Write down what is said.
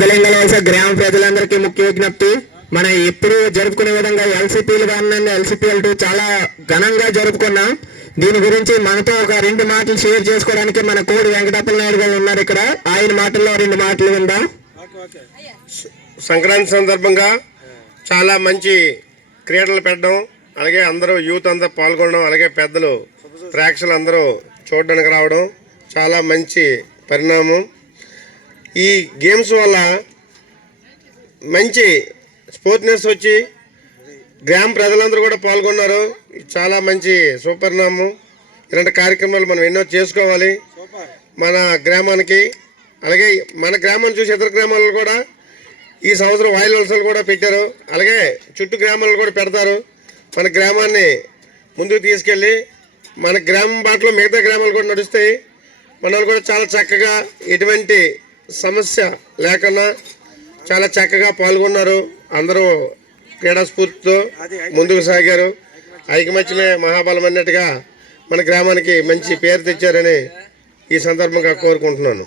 పెద్దలింగలవలస గ్రామ ప్రజలందరికీ ముఖ్య విజ్ఞప్తి, మన ఎప్పుడు జరుపుకునే విధంగా ఎల్సిపిలు కానివ్వండి, ఎల్సిపిఎల్2 చాలా ఘనంగా జరుపుకున్నాం. దీని గురించి మనతో ఒక 2 మాటలు షేర్ చేసుకోవడానికి మన కోడి వెంకటప్పల నాయుడు గారు ఉన్నారు ఇక్కడ. ఆయన మాటల్లో 2 మాటలు విందాం. సంక్రాంతి సందర్భంగా చాలా మంచి క్రీడలు పెట్టడం, అలాగే అందరూ యూత్ అంతా పాల్గొనడం, అలాగే పెద్దలు ప్రేక్షకులు అందరూ చూడడానికి రావడం చాలా మంచి పరిణామం. ఈ గేమ్స్ వల్ల మంచి స్పోర్ట్నెస్ వచ్చి గ్రామ ప్రజలందరూ కూడా పాల్గొన్నారు. చాలా మంచి సుపరిణామం. ఇలాంటి కార్యక్రమాలు మనం ఎన్నో చేసుకోవాలి మన గ్రామానికి. అలాగే మన గ్రామాన్ని చూసి ఇతర గ్రామాల్లో కూడా ఈ సంవత్సరం వాయిల్ వలసలు కూడా పెట్టారు, అలాగే చుట్టూ గ్రామాలు కూడా పెడతారు. మన గ్రామాన్ని ముందుకు తీసుకెళ్ళి మన గ్రామం బాటలో మిగతా గ్రామాలు కూడా నడుస్తాయి. మన కూడా చాలా చక్కగా ఎటువంటి సమస్య లేకుండా చాలా చక్కగా పాల్గొన్నారు. అందరూ క్రీడా స్ఫూర్తితో ముందుకు సాగారు. ఐకమత్యమే మహాబలం అన్నట్టుగా మన గ్రామానికి మంచి పేరు తెచ్చారని ఈ సందర్భంగా కోరుకుంటున్నాను.